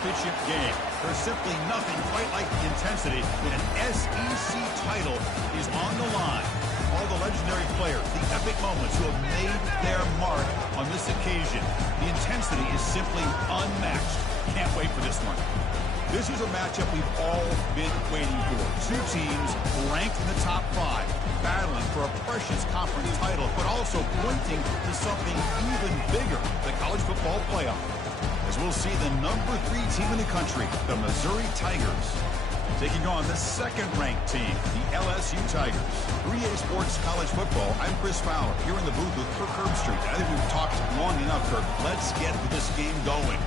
championship game. There's simply nothing quite like the intensity when an SEC title is on the line. All the legendary players, the epic moments who have made their mark on this occasion. The intensity is simply unmatched. Can't wait for this one. This is a matchup we've all been waiting for. Two teams ranked in the top 5, battling for a precious conference title, but also pointing to something even bigger, the college football playoff. As we'll see the number 3 team in the country, the Missouri Tigers, taking on the second-ranked team, the LSU Tigers. 3A Sports College Football, I'm Chris Fowler, here in the booth with Kirk Herbstreit. I think we've talked long enough, Kirk. Let's get this game going.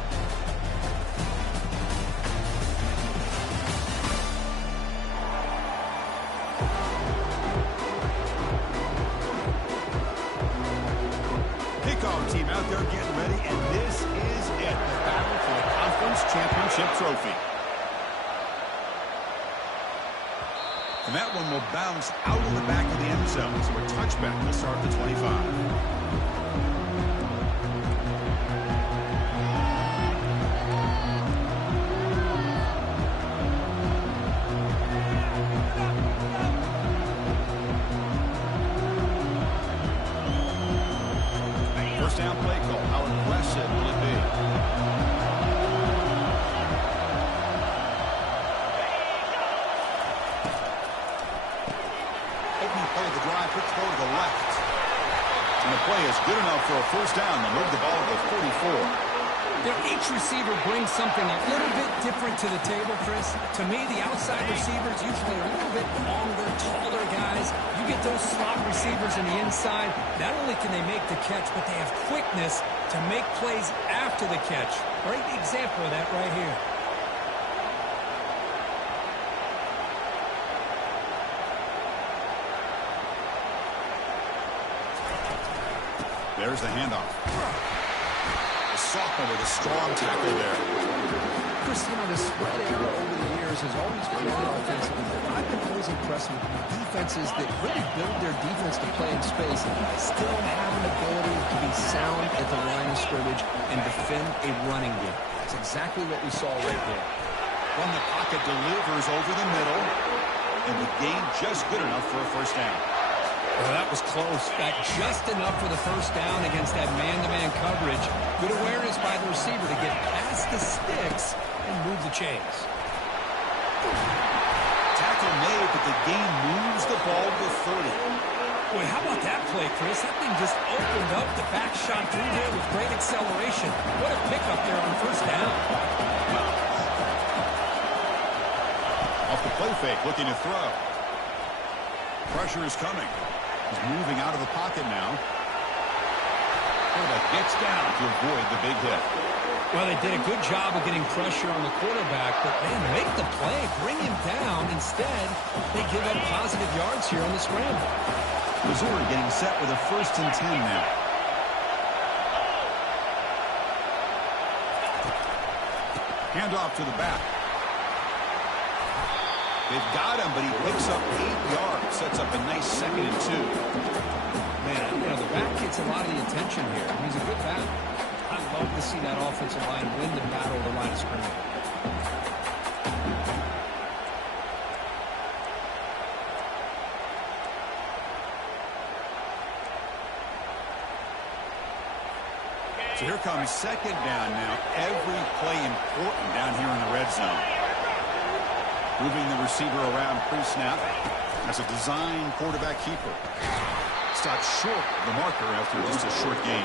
Team out there getting ready, and this is it, the battle for the conference championship trophy. And that one will bounce out of the back of the end zone, so a touchback will start at the 25. First down play call. How aggressive will it be? Opening play of the drive, quick throw to the left. And the play is good enough for a first down. They move the ball to the 44. Each receiver brings something a little bit different to the table, Chris. To me, the outside receivers usually are a little bit longer, taller guys. You get those slot receivers in the inside, not only can they make the catch, but they have quickness to make plays after the catch. Great example of that right here. There's the handoff. The sophomore with a strong tackle there. Chris, you know, the spread era over the years has always been good offensively, but I've been always impressed with defenses that really build their defense to play in space and still have an ability to be sound at the line of scrimmage and defend a running game. That's exactly what we saw right there. From the pocket, delivers over the middle, and the gain just good enough for a first down. Well, that was close. Got just enough for the first down against that man-to-man coverage. Good awareness by the receiver to get past the sticks and move the chains. Tackle made, but the gain moves the ball to 30. Boy, how about that play, Chris? That thing just opened up. The back shot through there with great acceleration. What a pickup there on first down. Off the play fake, looking to throw. Pressure is coming. He's moving out of the pocket now. Quarterback gets down to avoid the big hit. Well, they did a good job of getting pressure on the quarterback, but man, make the play, bring him down. Instead, they give up positive yards here on the scramble. Missouri getting set with a 1st and 10 now. Handoff to the back. They've got him, but he picks up 8 yards. Sets up a nice 2nd and 2. Man, you know, the back gets a lot of the attention here. He's a good back. I love to see that offensive line win the battle of the line of scrimmage. So here comes 2nd down now. Every play important down here in the red zone. Moving the receiver around pre-snap as a design quarterback keeper. Stopped short of the marker after just a short gain.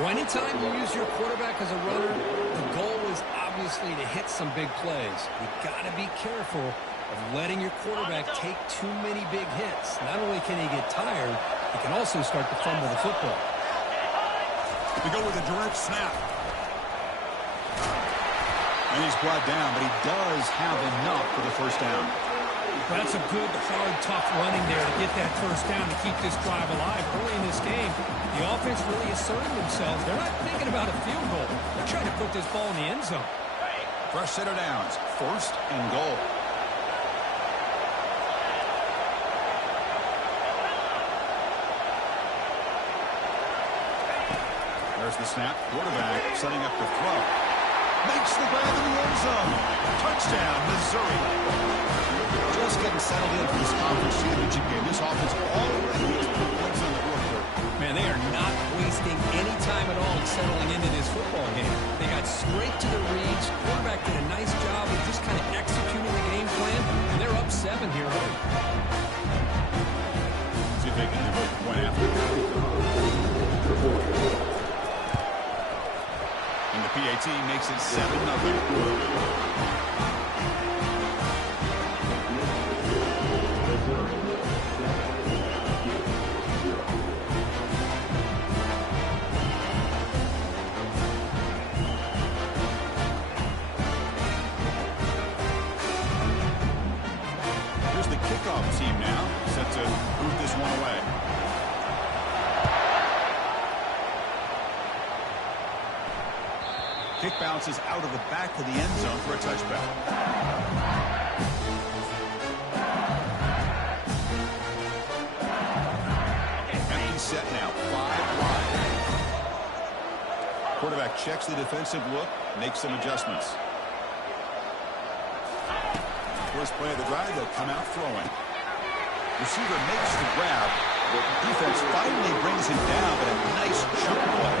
Well, anytime you use your quarterback as a runner, the goal is obviously to hit some big plays. You've got to be careful of letting your quarterback take too many big hits. Not only can he get tired, he can also start to fumble the football. We go with a direct snap. And he's brought down, but he does have enough for the first down. Well, that's a good, hard, tough running there to get that first down to keep this drive alive. Early in this game, the offense really asserted themselves. They're not thinking about a field goal. They're trying to put this ball in the end zone. Fresh set of downs, 1st and goal. There's the snap. Quarterback setting up to throw. Makes the grab in the end zone. Touchdown, Missouri. Just getting settled in for this conference championship game. This offense already has put points on the board here. Man, they are not wasting any time at all in settling into this football game. They got straight to their reads. Quarterback did a nice job of just kind of executing the game plan, and they're up 7 here early. See if they can convert the point after. And the PAT makes it 7-0. Kickoff team now, set to move this one away. Kick bounces out of the back of the end zone for a touchback. Empty set now, 5 wide. Quarterback checks the defensive look, makes some adjustments. First play of the drive, they'll come out throwing. Receiver makes the grab. The defense finally brings him down, but a nice jump play.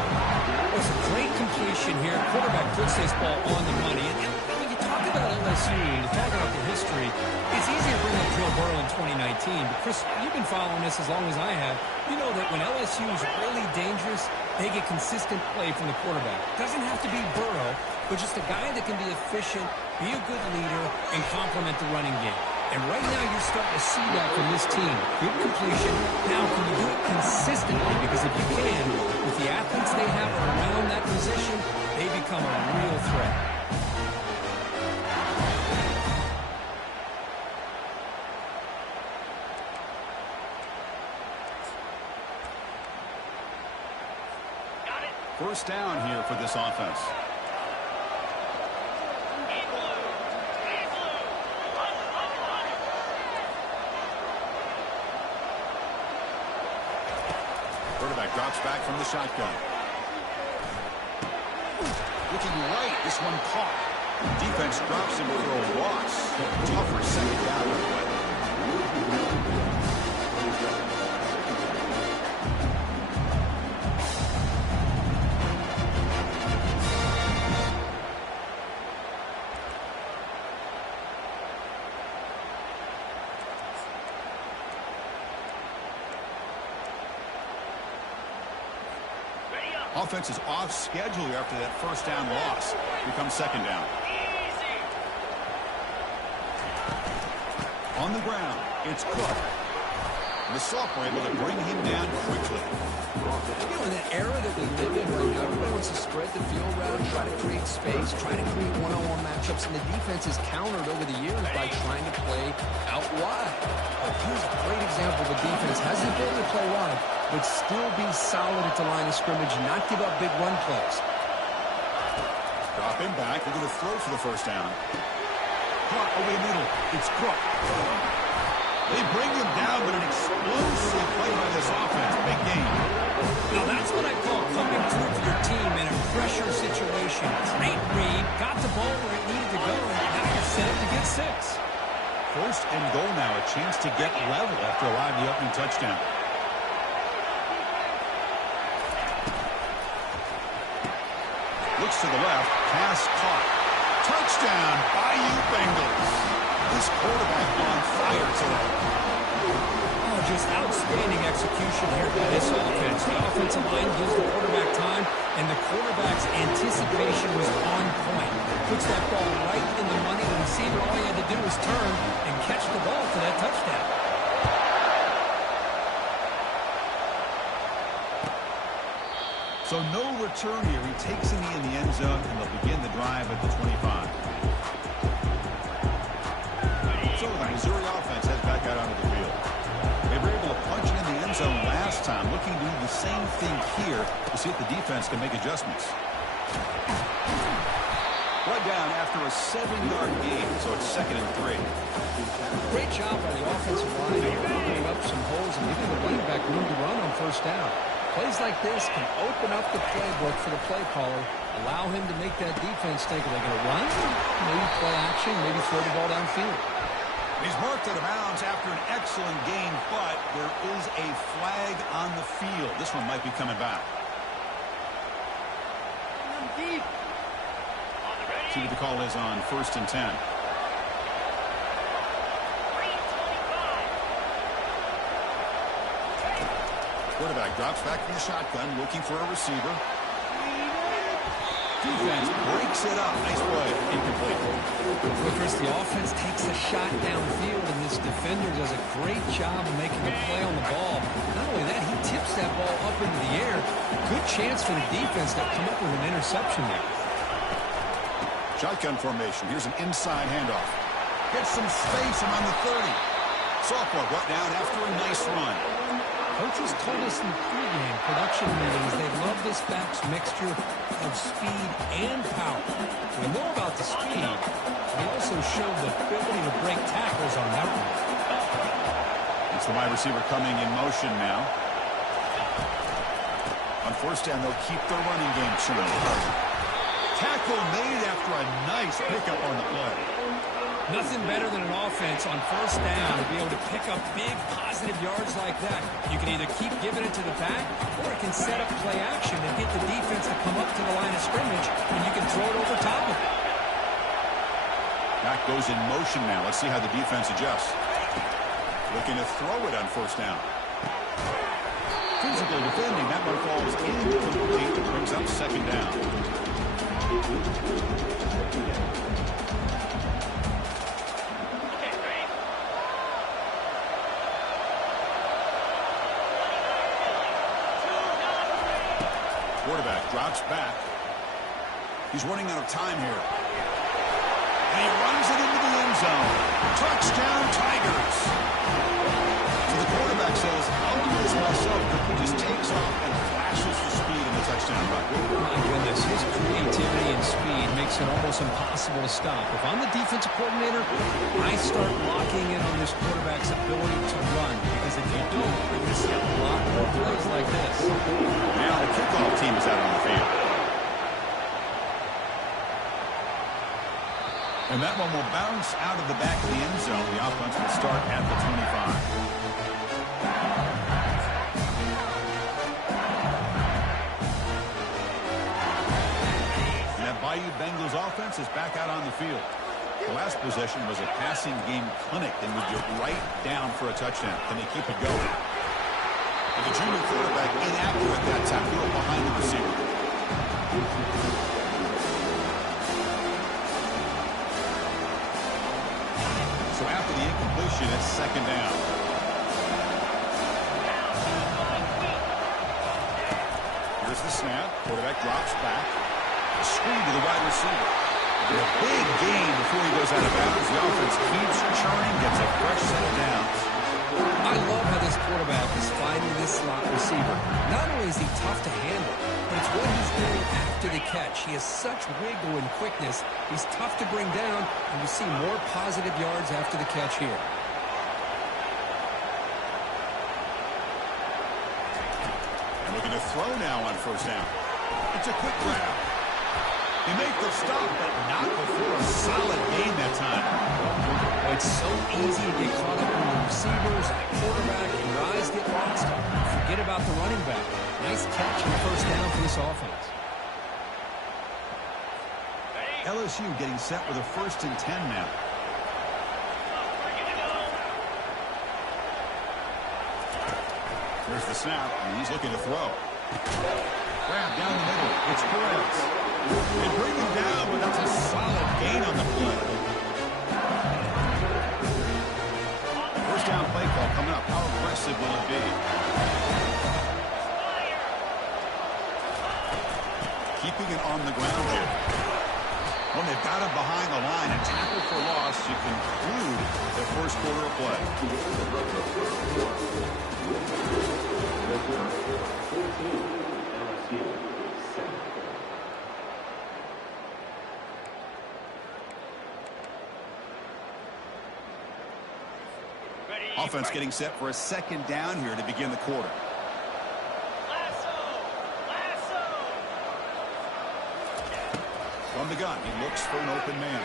It's a great completion here. Quarterback puts this ball on the money. And when you talk about LSU and you talk about the history, it's easy to bring up Joe Burrow in 2019. But, Chris, you've been following this as long as I have. You know that when LSU is really dangerous, they get consistent play from the quarterback. Doesn't have to be Burrow, but just a guy that can be efficient, be a good leader, and complement the running game. And right now you're starting to see that from this team. Good completion. Now, can you do it consistently? Because if you can, with the athletes they have around that position, they become a real threat. First down here for this offense. Quarterback drops back from the shotgun. Looking right, this one caught. Defense drops him for a loss. Tougher second down play. Offense is off schedule after that first down loss. Becomes second down. On the ground, it's Cook. The sophomore able to bring him down quickly. You know, in that era that we live in right now, everybody wants to spread the field around, try to create space, try to create one-on-one matchups, and the defense is countered over the years by trying to play out wide. But here's a great example of a defense has the ability to play wide, but still be solid at the line of scrimmage, not give up big run plays. Drop him back. They're going to throw for the first down. Caught over the middle. It's Cook. They bring him down, but an explosive play by this offense. Big game. Now that's what I call coming through for your team in a pressure situation. Great read, got the ball where it needed to go, and now you're set up to get 6. First and goal now, a chance to get level after allowing the opening touchdown. Looks to the left, pass caught. Touchdown, Bayou Bengals. This quarterback on fire today. Oh, just outstanding execution here by this offense. The offensive line gives the quarterback time, and the quarterback's anticipation was on point. Puts that ball right in the money. The receiver, all he had to do was turn and catch the ball for that touchdown. So no return here. He takes in the end zone, and they'll begin the drive at the 25. So the Missouri offense heads back out onto the field. They were able to punch it in the end zone last time, looking to do the same thing here to see if the defense can make adjustments. One down after a 7-yard gain, so it's 2nd and 3. Great job by the offensive line, opening up some holes and giving the running back room to run on first down. Plays like this can open up the playbook for the play caller, allow him to make that defense think, are they going to run? Maybe play action, maybe throw the ball downfield. He's marked out of bounds after an excellent game, but there is a flag on the field. This one might be coming back. See what the call is on 1st and 10. Quarterback drops back from the shotgun, looking for a receiver. Defense breaks it up. Nice play. Incomplete. Well, Chris, the offense takes a shot downfield, and this defender does a great job of making a play on the ball. Not only that, he tips that ball up into the air. Good chance for the defense to come up with an interception there. Shotgun formation. Here's an inside handoff. Gets some space around the 30. Sophomore brought down after a nice run. Coaches told us in pregame production meetings they love this back's mixture of speed and power. We know about the speed. They also showed the ability to break tackles on that one. It's the wide receiver coming in motion now. On 1st down, they'll keep their running game churning. Tackle made after a nice pickup on the play. Nothing better than an offense on 1st down to be able to pick up big positive yards like that. You can either keep giving it to the back, or it can set up play action and get the defense to come up to the line of scrimmage, and you can throw it over top of it. Back goes in motion now. Let's see how the defense adjusts. Looking to throw it on 1st down. Physical defending. That one falls incomplete. Brings up 2nd down. Quarterback drops back. He's running out of time here. And he runs it into the end zone. Touchdown, Tigers. So the quarterback says, I'll do this myself. He just takes off and flashes the speed in the touchdown run. My goodness, his creativity and speed makes it almost impossible to stop. If I'm the defensive coordinator, I start locking in on this quarterback's ability to run. Because if you don't, you're going to see a lot more plays like this. Now the kickoff team is out on the field. And that one will bounce out of the back of the end zone. The offense will start at the 25. Bayou Bengals offense is back out on the field. The last possession was a passing game clinic. They would get right down for a touchdown. Can they keep it going? And the junior quarterback inaccurate that time. Threw it behind the receiver. So after the incompletion, it's 2nd down. Here's the snap. Quarterback drops back. Screen to the wide receiver. And a big gain before he goes out of bounds. The offense keeps churning, gets a fresh set of downs. I love how this quarterback is finding this slot receiver. Not only is he tough to handle, but it's what he's doing after the catch. He has such wiggle and quickness. He's tough to bring down, and you see more positive yards after the catch here. And looking to throw now on 1st down. It's a quick grab. He made the stop, but not before a solid gain that time. Well, it's so easy to get caught up in the receivers and the quarterback, and your eyes get lost. Forget about the running back. Nice catch on 1st down for this offense. LSU getting set with a 1st and 10 now. There's the snap, and he's looking to throw. Grab down the middle. It's Perez. They bring him down, but that's a solid gain on the play. 1st down play call coming up. How aggressive will it be? Keeping it on the ground here. When they've got him behind the line, a tackle for loss to conclude the 1st quarter of play. Offense getting set for a 2nd down here to begin the quarter. From the gun, he looks for an open man.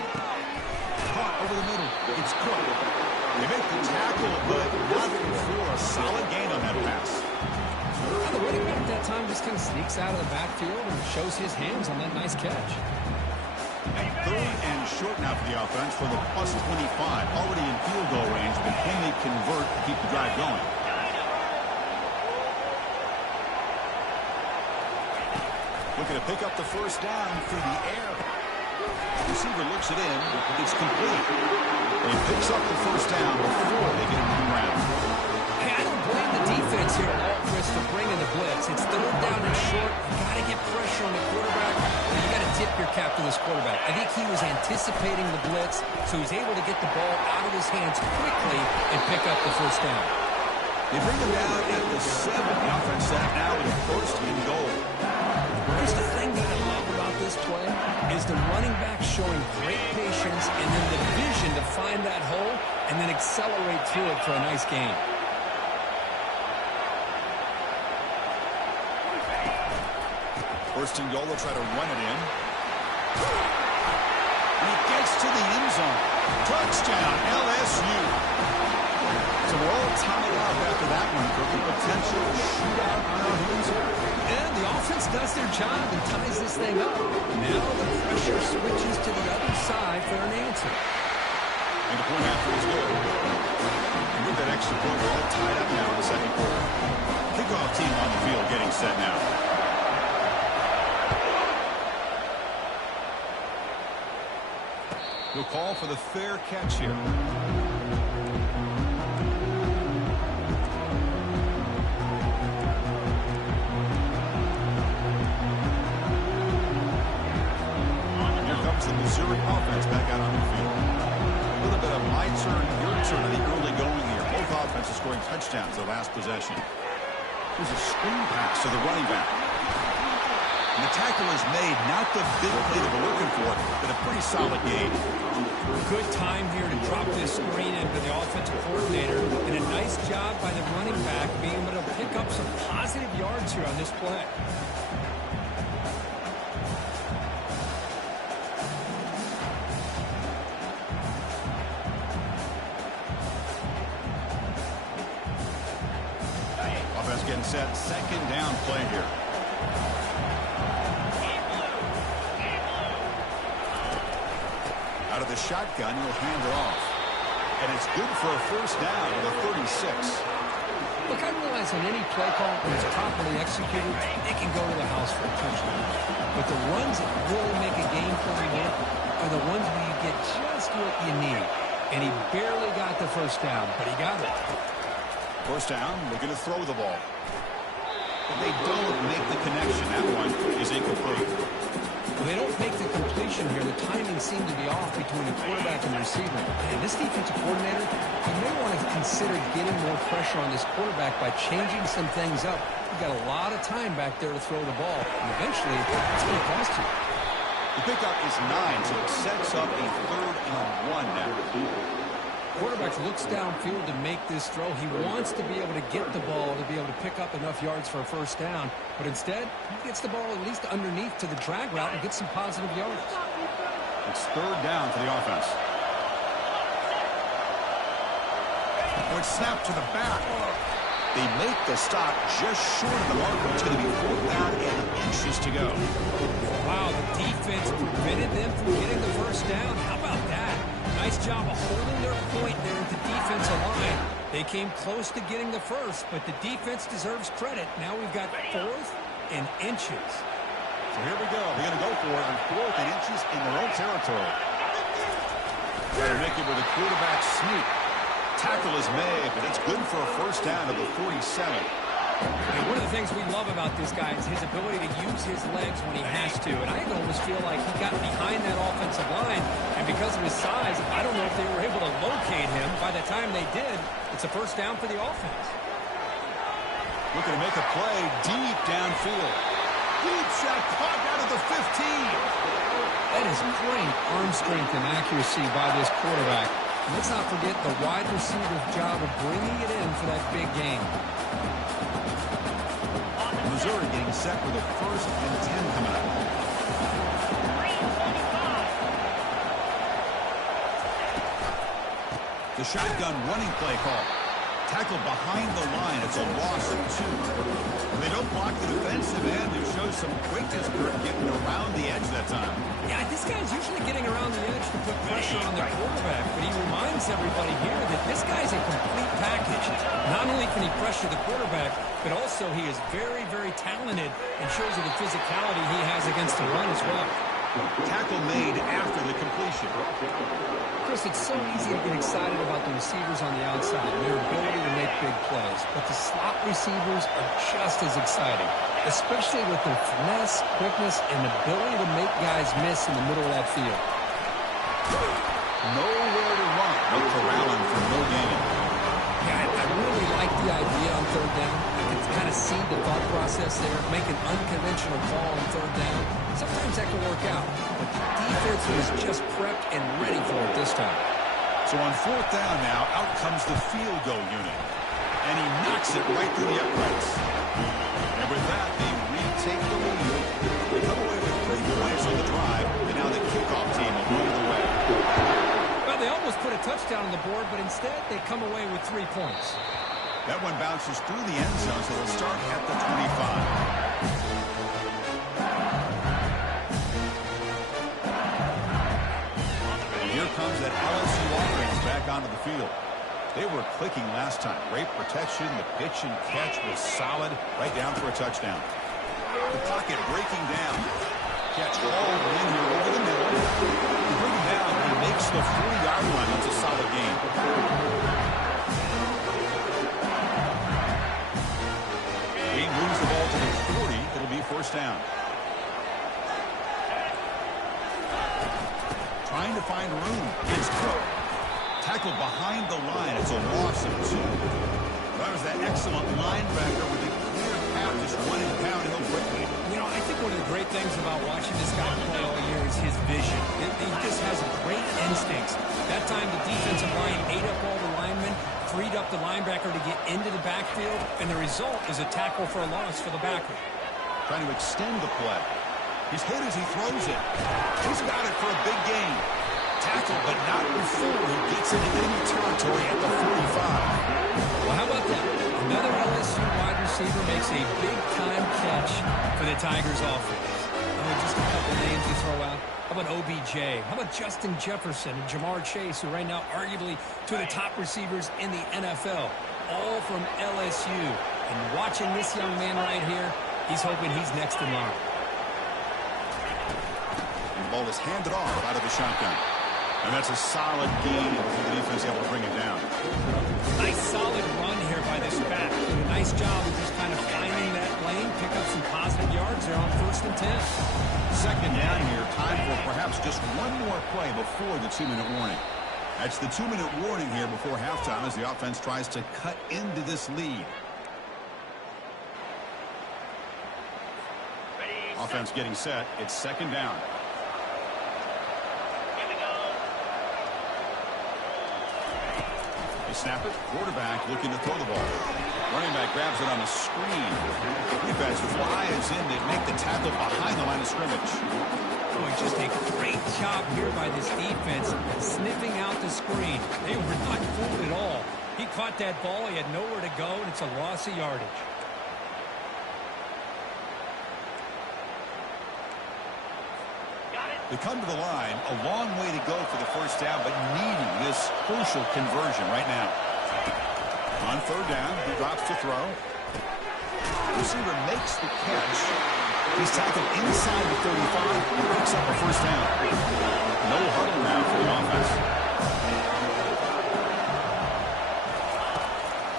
Caught over the middle. It's Cook. They make the tackle, but not before a solid gain on that pass. The running back at that time just kind of sneaks out of the backfield and shows his hands on that nice catch. Third and short now for the offense from the +25. Already in field goal range, but can they convert to keep the drive going? Looking to pick up the first down through the air. The receiver looks it in. It's complete. He picks up the first down before they get him around. Hey, I don't blame the defense here at all, Chris, for bringing the blitz. It's third down and short. You got to get pressure on the quarterback. And you got to tip your cap to this quarterback. I think he was anticipating the blitz, so he's able to get the ball out of his hands quickly and pick up the first down. They bring him down at the 7. The offense set now with a first and goal. Here's the thing that I love about this play is the running back showing great patience and then the vision to find that hole and then accelerate through it for a nice gain. First and goal, they'll try to run it in. And he gets to the end zone. Touchdown, LSU. So we're all tied up after that one for the potential shootout on our hands here. And the offense does their job and ties this thing up. Now the pressure switches to the other side for an answer. And the point after is good. And with that extra point, we're all tied up now in the second quarter. Kickoff team on the field getting set now. We'll call for the fair catch here. The Missouri offense back out on the field. A little bit of my turn, your turn in the early going here. Both offenses scoring touchdowns the last possession. Here's a screen pass to the running back. And the tackle is made, not the big play that we're looking for, but a pretty solid game. Good time here to drop this screen in for the offensive coordinator, and a nice job by the running back being able to pick up some positive yards here on this play. Getting set, second down play here. Out of the shotgun, he'll hand it off. And it's good for a first down to the 36. Look, I realize on any play call, when it's properly executed, it can go to the house for a touchdown. But the runs that really make a game for you are the ones where you get just what you need. And he barely got the first down, but he got it. First down, looking to throw the ball. But they don't make the connection. That one is incomplete. Well, they don't make the completion here. The timing seemed to be off between the quarterback and the receiver. And this defensive coordinator, he may want to consider getting more pressure on this quarterback by changing some things up. You've got a lot of time back there to throw the ball. And eventually, it's going to cost you. The pickup is 9, so it sets up a 3rd and 1 now. Quarterback looks downfield to make this throw. He wants to be able to get the ball to be able to pick up enough yards for a first down. But instead, he gets the ball at least underneath to the drag route and gets some positive yards. It's 3rd down for the offense. Oh, it's snapped to the back. They make the stop just short of the marker. It's going to be 4th down and inches to go. Wow, the defense prevented them from getting the first down. How about that? Nice job of holding their point there at the defensive line. They came close to getting the first, but the defense deserves credit. Now we've got 4th and inches. So here we go. They're going to go for it on 4th and inches in their own territory. Try to make it with a quarterback sneak. Tackle is made, but it's good for a first down to the 47. And one of the things we love about this guy is his ability to use his legs when he has to. And I almost feel like he got behind that offensive line. And because of his size, I don't know if they were able to locate him. By the time they did, it's a first down for the offense. Looking to make a play deep downfield. Deep shot caught out of the 15. That is great arm strength and accuracy by this quarterback. And let's not forget the wide receiver's job of bringing it in for that big game. Missouri getting set with a 1st and 10 coming up. The shotgun running play call. Tackle behind the line. It's a loss of 2. They don't block the defensive end. It shows some quickness for getting around the edge that time. Yeah, this guy's usually getting around the edge to put pressure on the quarterback, but he reminds everybody here that this guy's a complete package. Not only can he pressure the quarterback, but also he is very, very talented and shows you the physicality he has against the run as well. Tackle made after the completion. Chris, it's so easy to get excited about the receivers on the outside and their ability to make big plays, but the slot receivers are just as exciting, especially with their finesse, quickness, and ability to make guys miss in the middle of that field. Nowhere to run. No corralling for no gain. Yeah, I really like the idea on third down. I can kind of see the thought process there, make an unconventional call on third down. Sometimes that can work out, but the defense was just prepped and ready for it this time. So on fourth down now, out comes the field goal unit. And he knocks it right through the uprights. And with that, they retake the lead. They come away with 3 points on the drive, and now the kickoff team will move the way. Well, they almost put a touchdown on the board, but instead they come away with 3 points. That one bounces through the end zone, so they'll start at the 25. Here comes that LSU offense back onto the field. They were clicking last time. Great protection. The pitch and catch was solid. Right down for a touchdown. The pocket breaking down. Catch all in here over the middle. He brings it down. He makes the 40-yard line. That's a solid gain. He moves the ball to the 40. It'll be first down. Trying to find room. It's Cook. Tackled behind the line. It's a loss of 2. That was that excellent linebacker with a clear path, just running down hill quickly. You know, I think one of the great things about watching this guy play all year is his vision. He just has great instincts. That time the defensive line ate up all the linemen, freed up the linebacker to get into the backfield, and the result is a tackle for a loss for the backer. Trying to extend the play. He's hit as he throws it. He's got it for a big gain. Tackle, but not before he gets into enemy territory at the 45. Well, how about that? Another LSU wide receiver makes a big-time catch for the Tigers offense. Oh, just a couple names to throw out. How about OBJ? How about Justin Jefferson and Jamar Chase, who right now arguably two of the top receivers in the NFL, all from LSU. And watching this young man right here, he's hoping he's next in line. The ball is handed off out of the shotgun. And that's a solid gain for the defense able to bring it down. Nice solid run here by this back. Did a nice job of just kind of finding that lane, pick up some positive yards there on 1st and 10. Second down here, time for perhaps just one more play before the 2-minute warning. That's the 2-minute warning here before halftime as the offense tries to cut into this lead. Offense getting set. It's second down. They snap it. Quarterback looking to throw the ball. Running back grabs it on the screen. Defense flies in to make the tackle behind the line of scrimmage. Oh, just a great job here by this defense, sniffing out the screen. They were not fooled at all. He caught that ball. He had nowhere to go, and it's a loss of yardage. They come to the line, a long way to go for the first down, but needing this crucial conversion right now. On third down, he drops to throw. Receiver makes the catch. He's tackled inside the 35. He picks up a first down. No huddle now for the offense.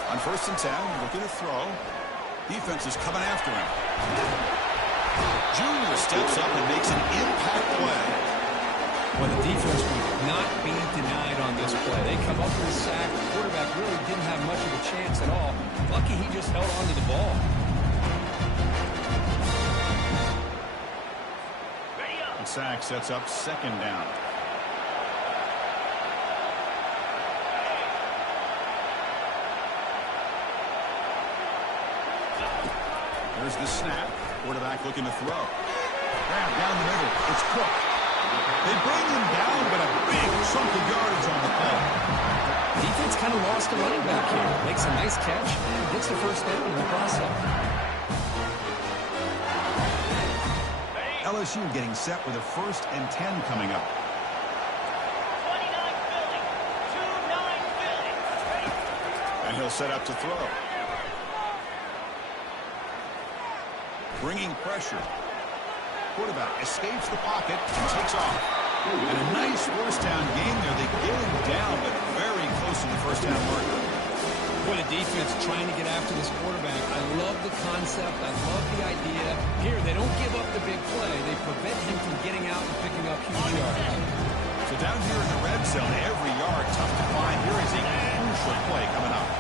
On 1st and 10, looking to throw. Defense is coming after him. Junior steps up and makes an impact play. Well, the defense would not be denied on this play. They come up with a sack. The quarterback really didn't have much of a chance at all. Lucky he just held on to the ball. And sack sets up second down. There's the snap. Quarterback looking to throw. Grab down the middle. It's Cook. They bring him down, but a big chunk of yardage on the play. Defense kind of lost a running back here. Makes a nice catch and gets the first down in the process. LSU getting set with a 1st and 10 coming up. And he'll set up to throw. Bringing pressure. Quarterback escapes the pocket and takes off. And a nice first down game there. They get him down, but very close to the first down mark. What a defense trying to get after this quarterback. I love the concept. I love the idea. Here, they don't give up the big play. They prevent him from getting out and picking up huge yards. So down here in the red zone, every yard tough to find. Here is a crucial play coming up.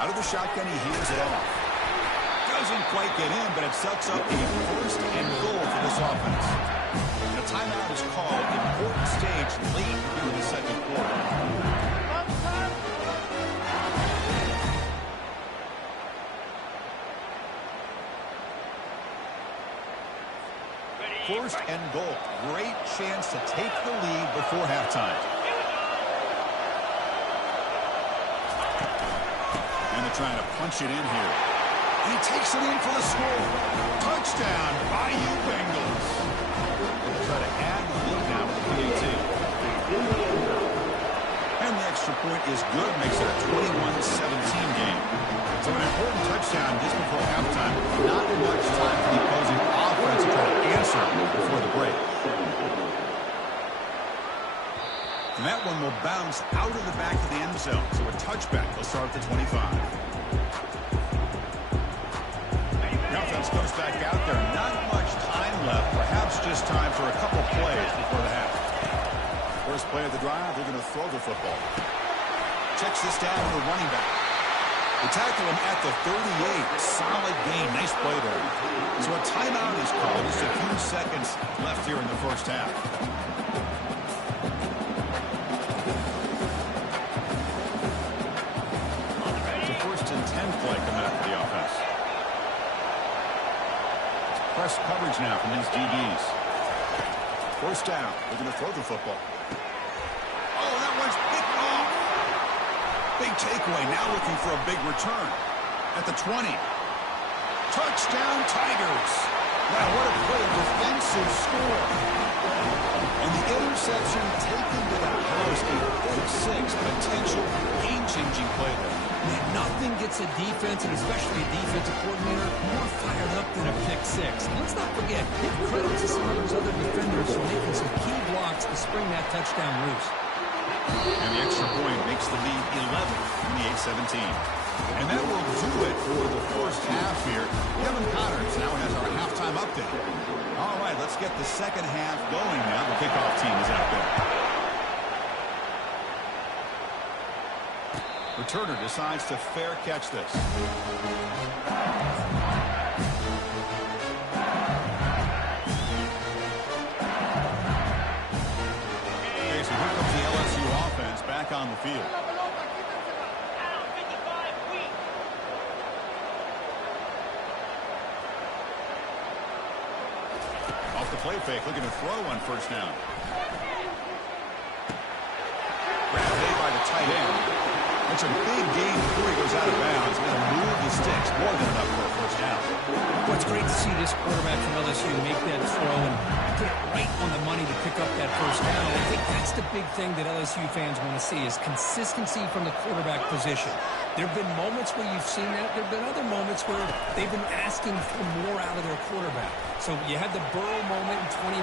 Out of the shotgun, he heaves it off. Doesn't quite get in, but it sets up a 1st and goal for this offense. And a timeout is called. Important stage late here in the second quarter. First and goal. Great chance to take the lead before halftime. And they're trying to punch it in here. And he takes it in for the score. Touchdown, IU Bengals. They'll try to add the lead now with the PAT. And the extra point is good. Makes it a 21-17 game. So an important touchdown just before halftime. Not much time for the opposing offense to try to answer before the break. And that one will bounce out of the back of the end zone. So a touchback. They'll start at the 25. The offense comes back out there. Not much time left. Perhaps just time for a couple plays before the half. First play of the drive, they're going to throw the football. Checks this down to the running back. They tackle him at the 38. Solid gain. Nice play there. So a timeout is called. Just a few seconds left here in the first half. Play coming up for the offense. Press coverage now from these DBs. First down. They're going to throw the football. Oh, that one's picked off. Big takeaway. Now looking for a big return. At the 20. Touchdown, Tigers. Wow, what a play. A defensive score. And the interception taken to the house. A big 6 potential game-changing play there. Nothing gets a defense, and especially a defensive coordinator, more fired up than a pick 6. Let's not forget, give credit to some of those other defenders for making some key blocks to spring that touchdown loose. And the extra point makes the lead 11, 28-17. And that will do it for the first half here. Kevin Connors now has our halftime update. All right, let's get the second half going now. The kickoff team is out there. Returner decides to fair catch this. Okay, so here comes the LSU offense back on the field. Off the play fake, looking to throw on first down. Grab made by the tight end. It's a big gain before he goes out of bounds. Going to move the sticks more than enough for a first down. Well, it's great to see this quarterback from LSU make that throw and get right on the money to pick up that first down. And I think that's the big thing that LSU fans want to see is consistency from the quarterback position. There have been moments where you've seen that. There have been other moments where they've been asking for more out of their quarterback. So you had the Burrow moment in 2019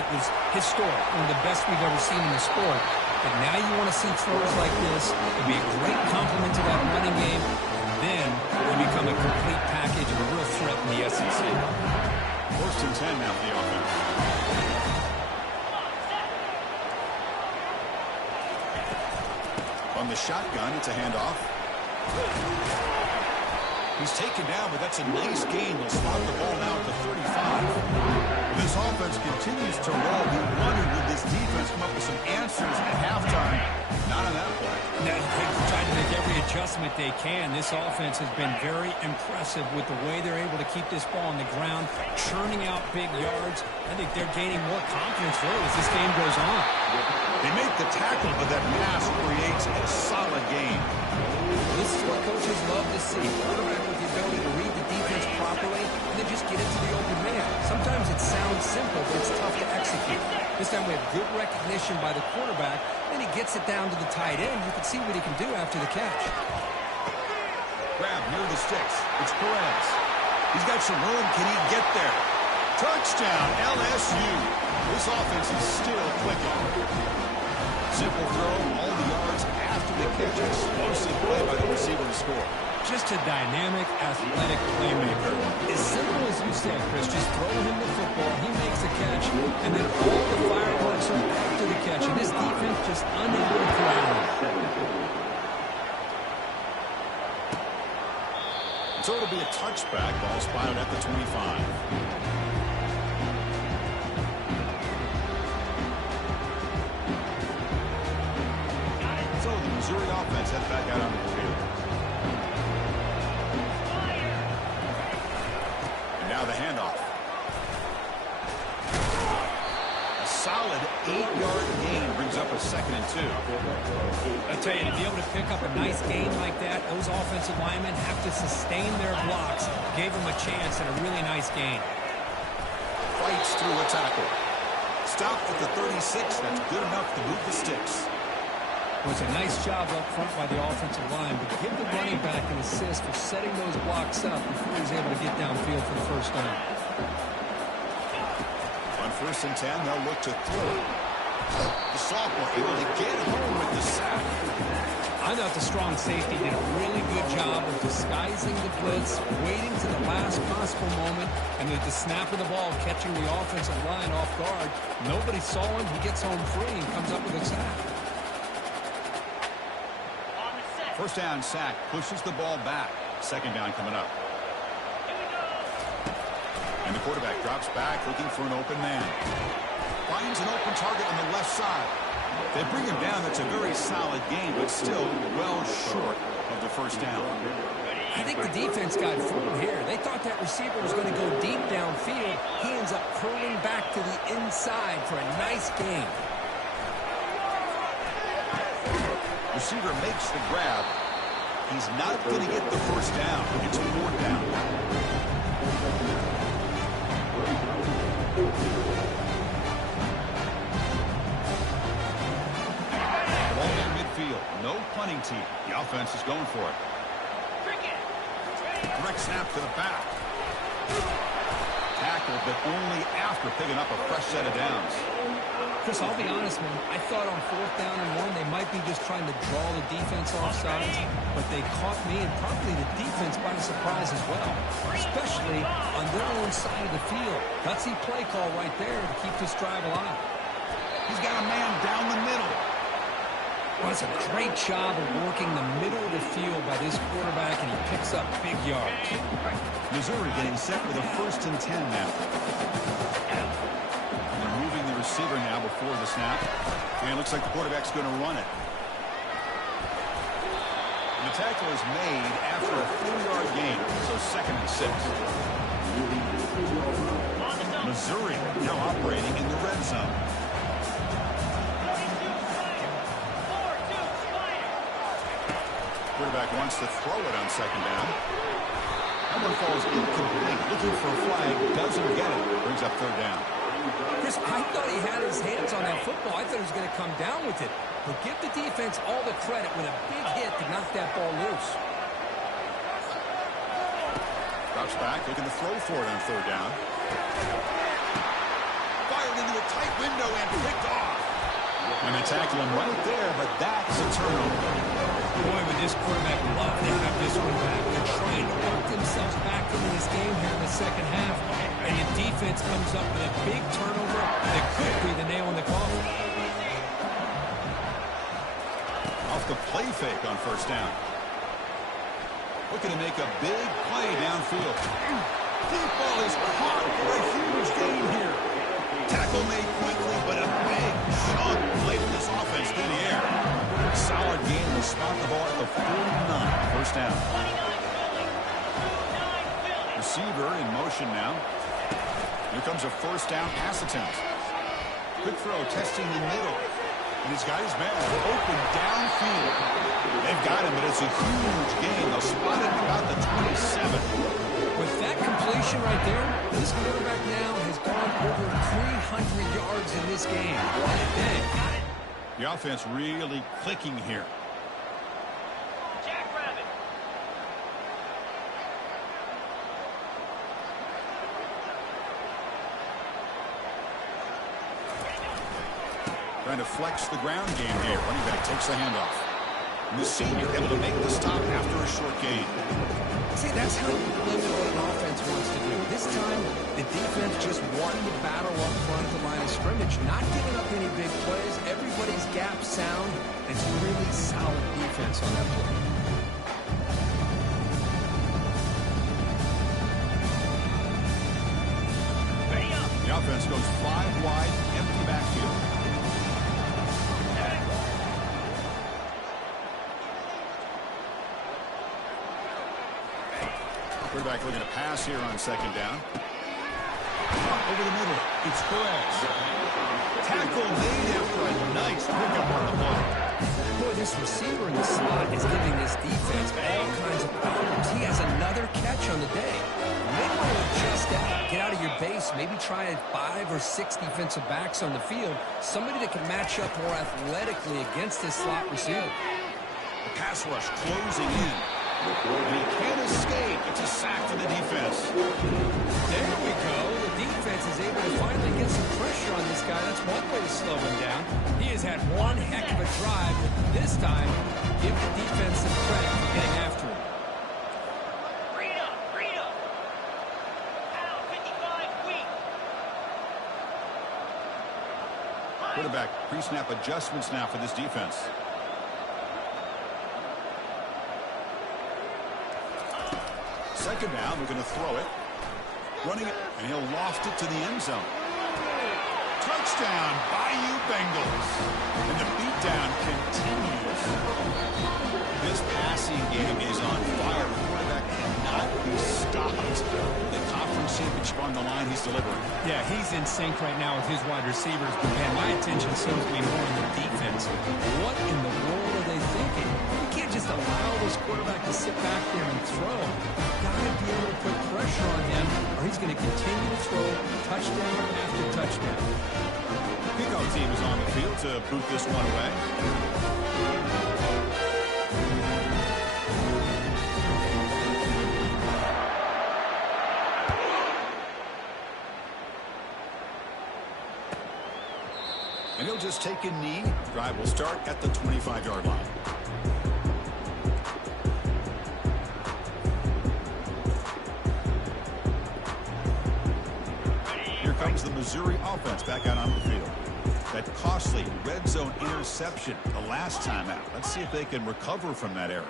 that was historic, one of the best we've ever seen in the sport. But now you want to see throws like this. It'd be a great compliment to that running game. And then you become a complete package and a real threat in the SEC. First and 10 now for the offense. On the shotgun, it's a handoff. He's taken down, but that's a nice gain. They'll spot the ball now at the 35. This offense continues to roll. We wondered, would this adjustment they can. This offense has been very impressive with the way they're able to keep this ball on the ground, churning out big yards. I think they're gaining more confidence really as this game goes on. They make the tackle, but that pass creates a solid gain. This is what coaches love to see. Quarterback with the ability to read the defense properly and then just get into the open man. Sometimes it sounds simple, but it's tough to execute. This time we have good recognition by the quarterback. Then he gets it down to the tight end. You can see what he can do after the catch. Grab near the sticks. It's Perez. He's got some room. Can he get there? Touchdown, LSU. This offense is still clicking. Simple throw, all the yards after the catch. Explosive play by the receiver to score. Just a dynamic, athletic playmaker. As simple as you said, Chris, just throw him the football, he makes a catch, and then all the fireworks are after the catch. And this defense just unable to corral him. So it'll be a touchback. Ball spotted at the 25. So the Missouri offense heads back out on the field. And now the handoff. A solid 8-yard gain brings up a 2nd and 2. I tell you, to be able to pick up a nice gain like that, those offensive linemen have to sustain their blocks. Gave them a chance and a really nice gain. Fights through a tackle. Stopped at the 36. That's good enough to move the sticks. It was a nice job up front by the offensive line, but give the running back an assist for setting those blocks up before he was able to get downfield for the first down. On 1st and 10, they'll look to throw. The sophomore able to get home with the sack. I thought the strong safety did a really good job of disguising the blitz, waiting to the last possible moment, and at the snap of the ball, catching the offensive line off guard. Nobody saw him. He gets home free and comes up with a sack. First down sack pushes the ball back. 2nd down coming up. And the quarterback drops back looking for an open man. Finds an open target on the left side. They bring him down. That's a very solid game, but still well short of the first down. I think the defense got fooled here. They thought that receiver was going to go deep downfield. He ends up curling back to the inside for a nice gain. Receiver makes the grab. He's not going to get the first down. It's 4th down. Ball in midfield. No punting team. The offense is going for it. Direct snap to the back. Tackle, but only after picking up a fresh set of downs. Chris, I'll be honest, man. I thought on 4th down and 1, they might be just trying to draw the defense off sides, but they caught me and probably the defense by surprise as well, especially on their own side of the field. Gutsy play call right there to keep this drive alive. He's got a man down the middle. Well, it's a great job of working the middle of the field by this quarterback, and he picks up big yards. Missouri getting set with a 1st and 10 now. They're moving the receiver now before the snap. And it looks like the quarterback's going to run it. And the tackle is made after a 4-yard gain, so 2nd and 6. Missouri now operating in the red zone. Quarterback wants to throw it on 2nd down. That one falls incomplete. Looking for a flag. Doesn't get it. Brings up 3rd down. Chris, I thought he had his hands on that football. I thought he was going to come down with it. But give the defense all the credit with a big hit to knock that ball loose. Drops back. Looking to throw for it on 3rd down. Fired into a tight window and picked off. And they tackle him right there, but that's a turnover. Boy, would this quarterback love to have this one back. They're trying to work themselves back into this game here in the 2nd half. And the defense comes up with a big turnover that could be the nail in the coffin. Off the play fake on 1st down. Looking to make a big play downfield. Deep ball is caught for a huge gain here. Tackle made quickly, but a big chunk play for this offense through the air. Solid game to spot the ball at the 49. first down. Receiver in motion now. Here comes a first down pass attempt. Quick throw, testing the middle. And he's got his man open downfield. They've got him, but it's a huge gain. They'll spot it about the 27. With that completion right there, this quarterback now has gone over 300 yards in this game. What a day. The offense really clicking here. Trying to flex the ground game here. Running back takes the handoff. And the senior able to make the stop after a short gain. See, that's how you limit what an offense wants to do. This time, the defense just won the battle up front of the line of scrimmage, not giving up any big plays. Everybody's gap sound. It's really solid defense on that play. The offense goes 5 wide, empty backfield. Quarterback looking to pass here on second down. Over the middle, it's Perez. Tackle made after a nice pickup on the play. Boy, this receiver in the slot is giving this defense all kinds of problems. He has another catch on the day. Maybe want to adjust that, get out of your base, maybe try 5 or 6 defensive backs on the field, somebody that can match up more athletically against this slot receiver. The pass rush closing in. And he can't escape. It's a sack for the defense. There we go. The defense is able to finally get some pressure on this guy. That's one way to slow him down. He has had one heck of a drive. This time, give the defense some credit for getting after him. Quarterback pre-snap adjustments now for this defense. Second down, we're going to throw it. Running it, and he'll loft it to the end zone. Touchdown, Bayou Bengals. And the beatdown continues. This passing game is on fire. The quarterback cannot be stopped. The conference championship on the line, he's delivering. Yeah, he's in sync right now with his wide receivers, but man, my attention seems to be more on the defense. What in the world are they thinking? You can't just allow this quarterback to sit back there and throw. You've got to be able to put pressure on him, or he's going to continue to throw touchdown after touchdown. Kickoff team is on the field to boot this one away. And he'll just take a knee. Drive will start at the 25-yard line. Here comes the Missouri offense back out on the field. That costly red zone interception the last time out. Let's see if they can recover from that error.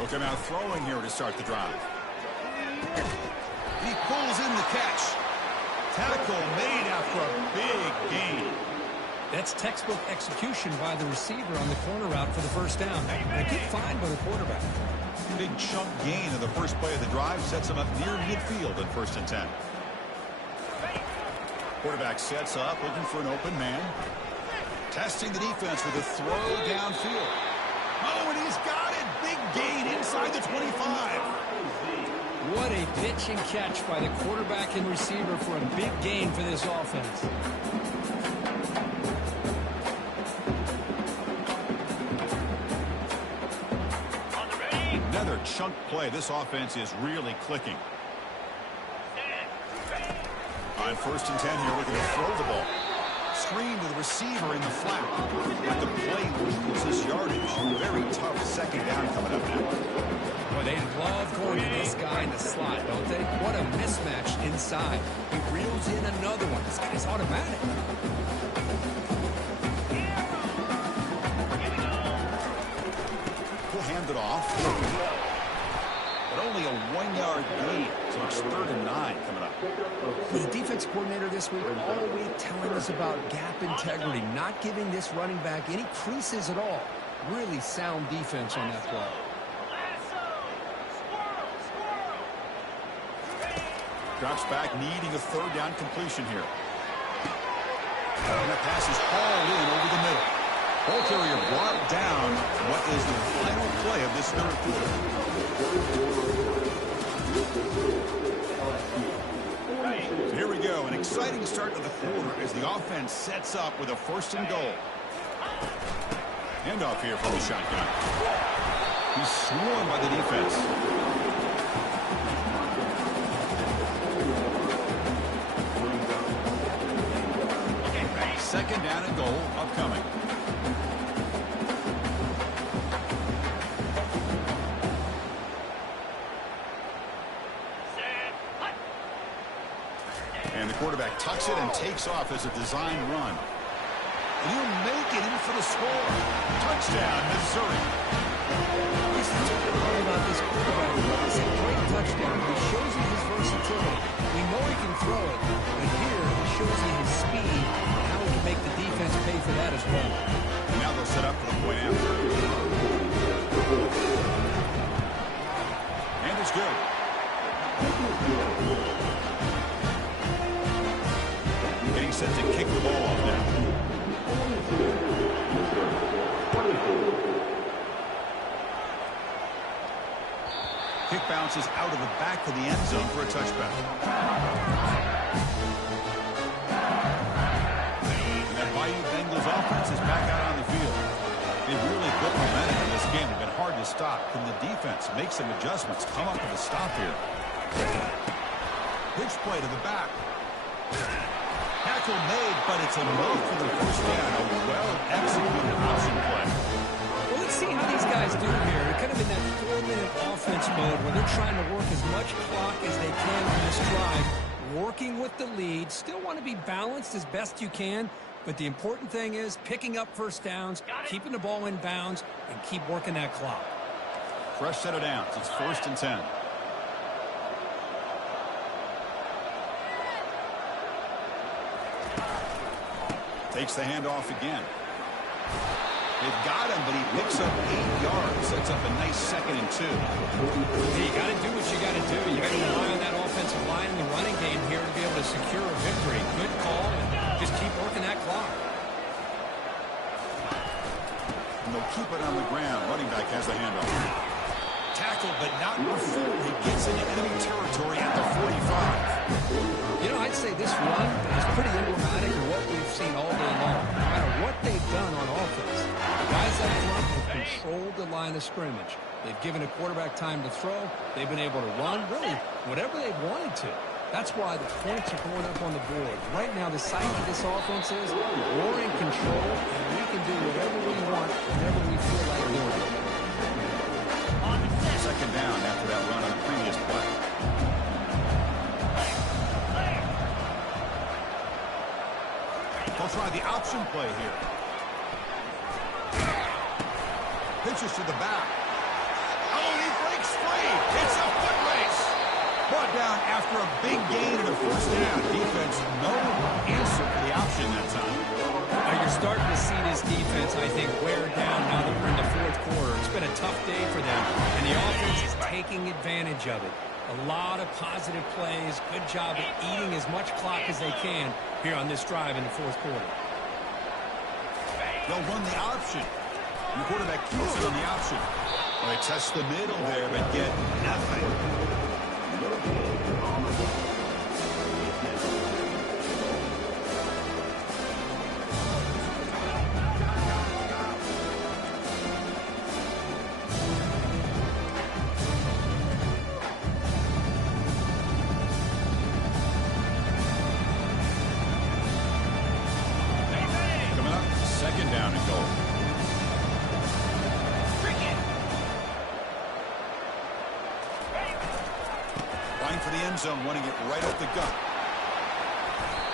Looking out throwing here to start the drive. He pulls in the catch. Tackle made after a big gain. That's textbook execution by the receiver on the corner route for the first down. A good find by the quarterback. Big chunk gain in the first play of the drive sets him up near midfield in 1st and 10. Quarterback sets up, looking for an open man. Testing the defense with a throw downfield. Oh, and he's got it. Big gain inside the 25. What a pitch and catch by the quarterback and receiver for a big gain for this offense. Another chunk play. This offense is really clicking. On 1st and 10 here, looking to throw the ball. Screen to the receiver in the flat. But the play loses yardage. Very tough second down coming up now. Boy, they love going to this guy in the slot, don't they? What a mismatch inside. He reels in another one. This guy's automatic. He'll hand it off. But only a 1-yard gain. So it's 3rd and 9 coming up. The defense coordinator this week all week telling us about gap integrity, not giving this running back any creases at all. Really sound defense on that play. Drops back, needing a third down completion here. And that pass is hauled in over the middle. Ball carrier brought down. What is the final play of this third quarter? Here we go. An exciting start to the quarter as the offense sets up with a 1st and goal. Handoff here from the shotgun. He's swarmed by the defense. Second down and goal upcoming. And the quarterback tucks it and takes off as a design run. He'll make it in for the score. Touchdown, Missouri. That's what I love about this quarterback. It's a great touchdown. He shows you his versatility. We know he can throw it, but here he shows you his speed and how he can make the defense pay for that as well. And now they'll set up for the point after. And it's good. Getting set to kick the ball off now. Kick bounces out of the back of the end zone for a touchback. And that Bayou Bengals offense is back out on the field. They've really built momentum in this game. They've been hard to stop. Can the defense make some adjustments? Come up with a stop here. Pitch play to the back. Tackle made, but it's enough for the 1st down. A well-executed option play. Well, let's see how these guys do here. They're kind of in that 4-minute offense mode where they're trying to work as much clock as they can on this drive, working with the lead. Still want to be balanced as best you can, but the important thing is picking up 1st downs, keeping the ball in bounds, and keep working that clock. Fresh set of downs. It's 1st and 10. Takes the handoff again. They've got him, but he picks up 8 yards. Sets up a nice 2nd and 2. Hey, you got to do what you got to do. You got to rely on that offensive line in the running game here to be able to secure a victory. Good call, and just keep working that clock. And they'll keep it on the ground. Running back has the handoff. Tackled, but not before he gets into enemy territory at the 45. You know, I'd say this run is pretty emblematic of what we've seen all day long. No matter what they've done on offense, the guys up front have controlled the line of scrimmage. They've given a quarterback time to throw. They've been able to run, really, whatever they've wanted to. That's why the points are going up on the board. Right now, the psyche of this offense is we're in control, and we can do whatever we want whenever we feel like doing it. Second down after that run on the previous play. They'll try the option play here. Pitches to the back. Oh, he breaks free. It's a foot race. Brought down after a big gain in the 1st down. Defense, no answer for the option that time. You're starting to see this defense, I think, wear down now that we're in the 4th quarter. It's been a tough day for them, and the offense is taking advantage of it. A lot of positive plays. Good job at eating as much clock as they can here on this drive in the 4th quarter. They'll run the option. The quarterback keeps it on the option. Well, they test the middle there, but get nothing. Coming up, 2nd down and goal. For the end zone, running it right up the gut.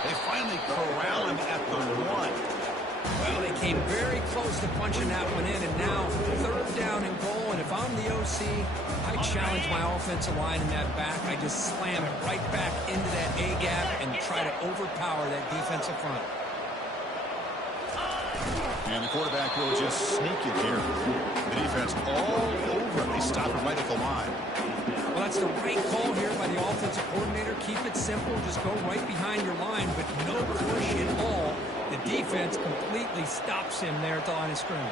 They finally corral him at the 1. Well, they came very close to punching that one in, and now 3rd down and goal. And if I'm the OC, I challenge my offensive line in that back. I just slam it right back into that A-gap and try to overpower that defensive front. And the quarterback will just sneak it here. The defense all over him. They stop it right at the line. Well, that's the right call here by the offensive coordinator. Keep it simple. Just go right behind your line, but no push at all. The defense completely stops him there at the line of scrimmage.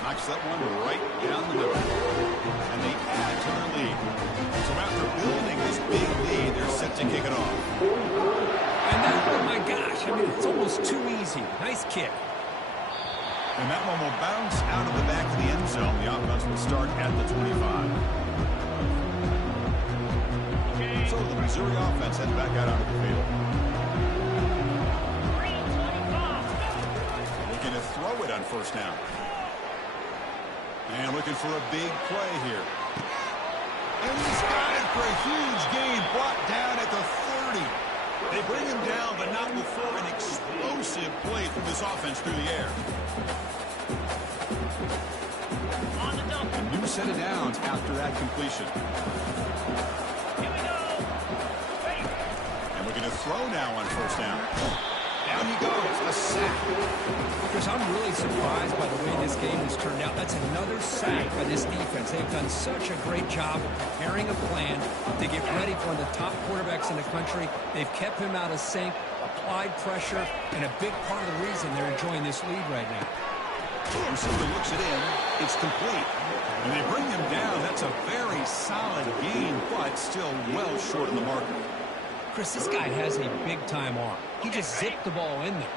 Knocks that one right down the middle. And they add to their lead. So after building this big lead, they're set to kick it off. And that, oh my gosh, I mean, it's almost too easy. Nice kick. And that one will bounce out of the back of the end zone. The offense will start at the 25. So the Missouri offense heads back out onto the field. Looking to throw it on first down. And looking for a big play here. And he's got it for a huge gain. Brought down at the 30. They bring him down, but not before an explosive play from this offense through the air. A new set of downs after that completion. And looking to throw now on first down. Down he goes, a sack. Chris, I'm really surprised by the way this game has turned out. That's another sack by this defense. They've done such a great job of preparing a plan to get ready for one of the top quarterbacks in the country. They've kept him out of sync, applied pressure, and a big part of the reason they're enjoying this lead right now. Receiver looks it in. It's complete. And they bring him down. That's a very solid gain, but still well short of the marker. Chris, this guy has a big-time arm. He just zipped the ball in there.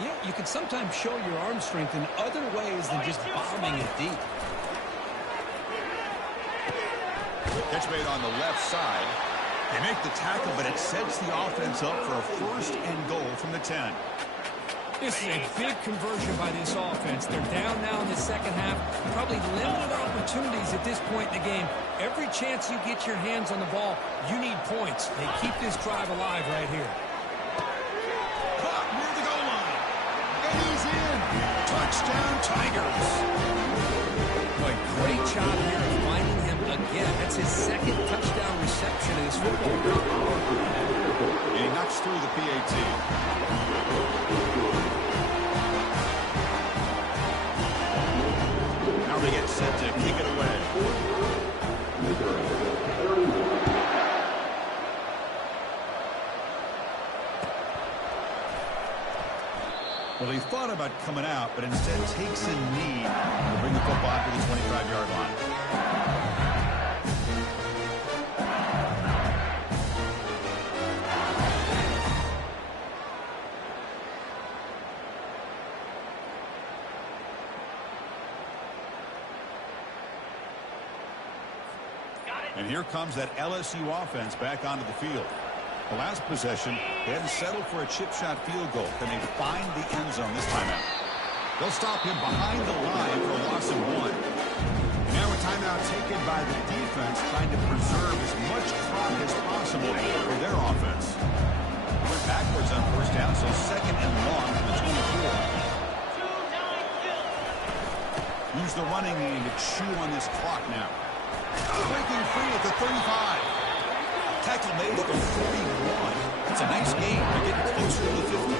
Yeah, you can sometimes show your arm strength in other ways than just bombing it deep. Catch made on the left side. They make the tackle, but it sets the offense up for a first and goal from the 10. This is a big conversion by this offense. They're down now in the second half. Probably limited opportunities at this point in the game. Every chance you get your hands on the ball, you need points. They keep this drive alive right here. Caught near the goal line. And he's in. Touchdown, Tigers. Boy, great job here of finding him again. That's his second touchdown reception in this football game. And he knocks through the PAT. Now they get set to kick it away. Well, he thought about coming out, but instead takes a knee to bring the football to the 25-yard line. And here comes that LSU offense back onto the field. The last possession, they hadn't settled for a chip shot field goal. Can they find the end zone this time out? They'll stop him behind the line for a loss of 1. And now a timeout taken by the defense, trying to preserve as much clock as possible for their offense. Went backwards on first down, so second and long from the 24. Use the running game to chew on this clock now. Breaking free at the 35. Tackle made at the 41. It's a nice game. They're getting closer to the 50.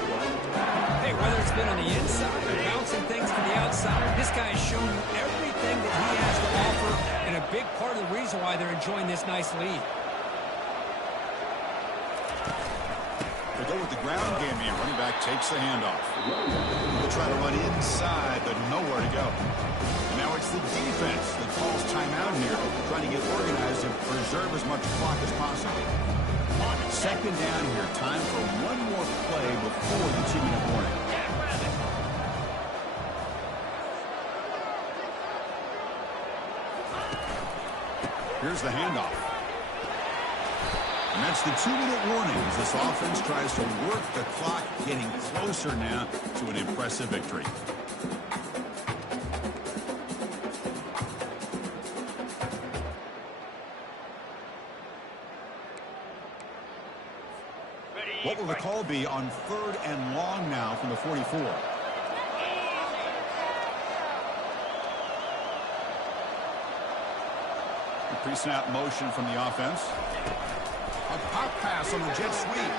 Hey, whether it's been on the inside or bouncing things to the outside, this guy has shown you everything that he has to offer, and a big part of the reason why they're enjoying this nice lead. They go with the ground game here. Running back takes the handoff. They'll try to run inside, but nowhere to go. And now it's the defense that calls timeout here, trying to get organized and preserve as much clock as possible. Second down here. Time for one more play before the 2-minute warning. Here's the handoff. And that's the 2-minute warning as this offense tries to work the clock, getting closer now to an impressive victory. What will the call be on third and long now from the 44? The pre-snap motion from the offense. A pop pass on the jet sweep.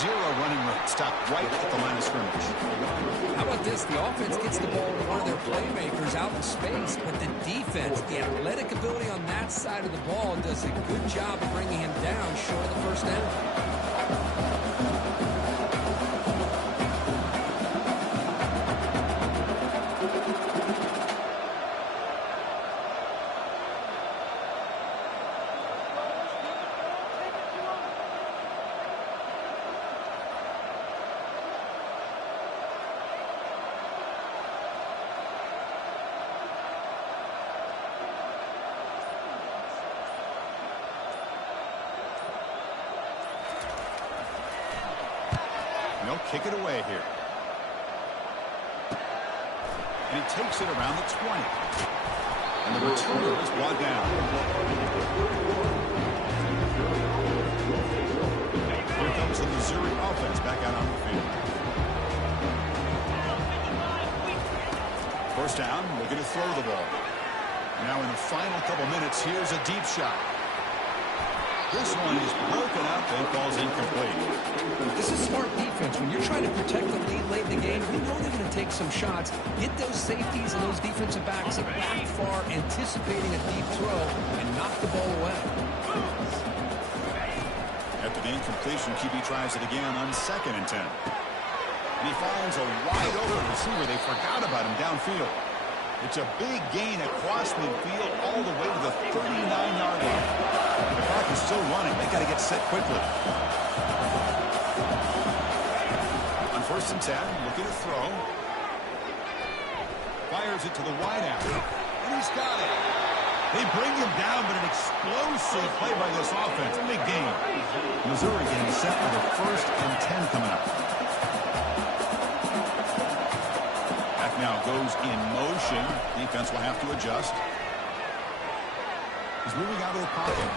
zero running room. Stopped right at the line of scrimmage. How about this? The offense gets the ball to one of their playmakers out in space, but the defense, the athletic ability on that side of the ball, does a good job of bringing him down short of the first down. They'll kick it away here. And he takes it around the 20. And the returner is brought down. Here comes the Missouri offense back out on the field. First down, looking to throw the ball. Now in the final couple minutes, here's a deep shot. This one is broken up and falls incomplete. This is smart defense. When you're trying to protect the lead late in the game, you know they're going to take some shots. Get those safeties and those defensive backs back far, anticipating a deep throw, and knock the ball away. After the incompletion, QB tries it again on 2nd and 10. And he finds a wide-open receiver. They forgot about him downfield. It's a big gain across midfield all the way to the 39-yard line. The clock is still running. They got to get set quickly. On 1st and 10, looking to throw. Fires it to the wideout. And he's got it. They bring him down, but an explosive play by this offense. A big game. Missouri getting set for the 1st and 10 coming up. Back now goes in motion. Defense will have to adjust. He's moving out of the pocket.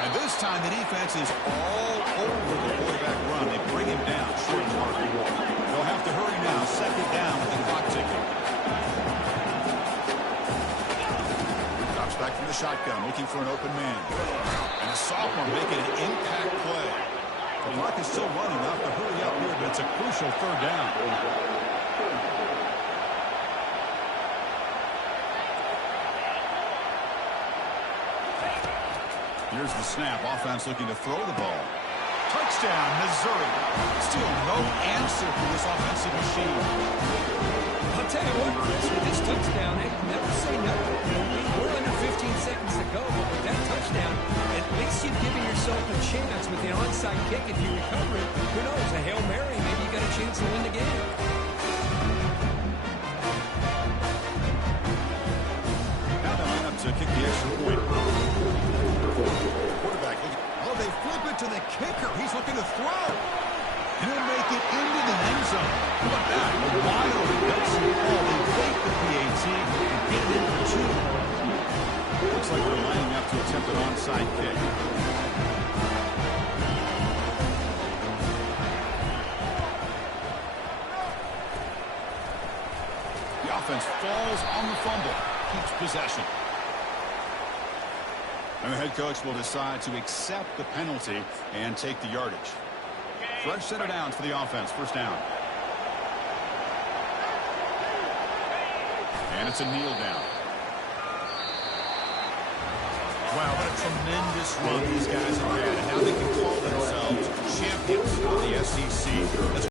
And this time the defense is all over the quarterback run. They bring him down short and mark. They'll have to hurry now. 2nd down with the clock ticking. Drops back from the shotgun, looking for an open man. And a sophomore making an impact play. The clock is still running. They'll have to hurry up here, but it's a crucial 3rd down. Here's the snap. Offense looking to throw the ball. Touchdown, Missouri. Still no answer for this offensive machine. I'll tell you what, Chris, with this touchdown, hey, never say never. We're under 15 seconds to go, but with that touchdown, at least you've given yourself a chance with the onside kick. If you recover it, who knows, a Hail Mary, maybe you got a chance to win the game. Now they line up to kick the extra point. Quarterback, oh, they flip it to the kicker. He's looking to throw. He'll make it into the end zone. How about that? A wide open Dutson ball. They fake the PAT and get it in for 2. Looks like they're lining up to attempt an onside kick. The offense falls on the fumble. Keeps possession. And the head coach will decide to accept the penalty and take the yardage. Fresh set of downs for the offense. 1st down. And it's a kneel down. Wow, what a tremendous run these guys have had. And now they can call themselves champions of the SEC.